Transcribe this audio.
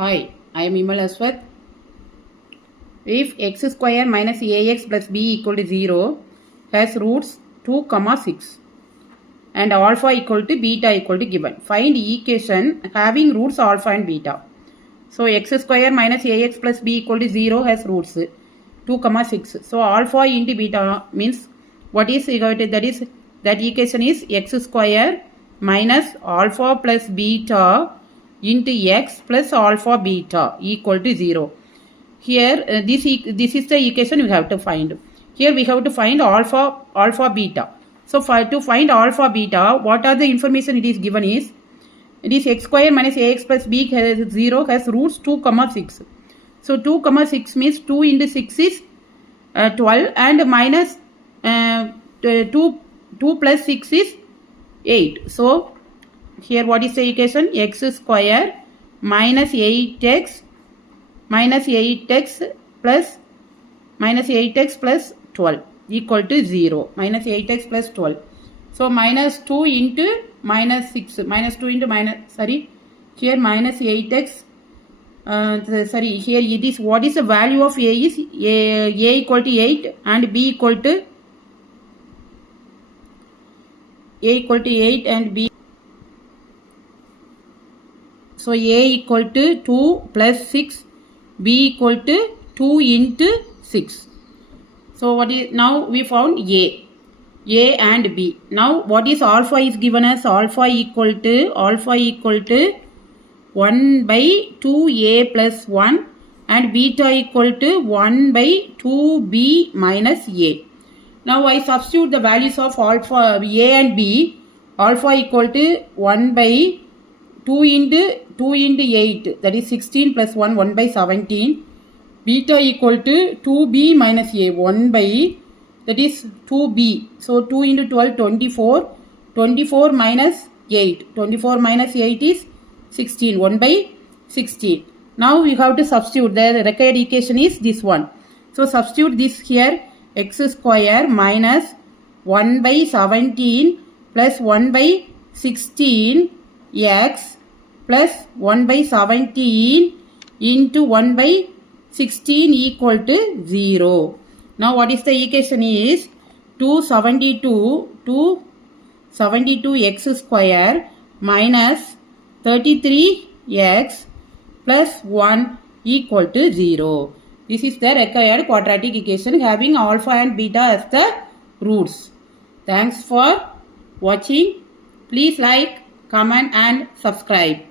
Hi, I am Imal Aswath. If x square minus ax plus b equal to 0 has roots 2, 6 and alpha equal to beta equal to given. Find equation having roots alpha and beta. So x square minus ax plus b equal to 0 has roots 2, 6. So alpha into beta means what is that equation is x square minus alpha plus beta into x plus alpha beta equal to 0. Here this is the equation we have to find. Here we have to find alpha beta. So to find alpha beta, what are the information it is given is, it is x square minus ax plus b has 0 has roots 2, 6. So 2, 6 means 2 into 6 is 12 and minus 2 plus 6 is 8. So here what is the equation? X square minus 8x plus 12 equal to 0. Minus 8x plus 12. So minus 2 into minus 6. Minus 2 into minus, here minus 8x. Here it is, what is the value of a is a equal to 8 and b equal to 8 and b. So a equal to 2 plus 6, b equal to 2 into 6. So what is, now we found a and b. Now what is alpha is given as alpha equal to 1 by 2a plus 1 and beta equal to 1 by 2b minus a. Now I substitute the values of alpha a and b. Alpha equal to 1 by 2 into 8, that is 16 plus 1 by 17. Beta equal to 2b minus a, 1 by, that is 2b. So 2 into 12, 24. 24 minus 8. 24 minus 8 is 16. 1 by 16. Now we have to substitute. The required equation is this one. So substitute this here. X square minus 1 by 17 plus 1 by 16 x plus 1 by 17 into 1 by 16 equal to 0. Now what is the equation is 272 x square minus 33x plus 1 equal to 0. This is the required quadratic equation having alpha and beta as the roots. Thanks for watching. Please like, comment and subscribe.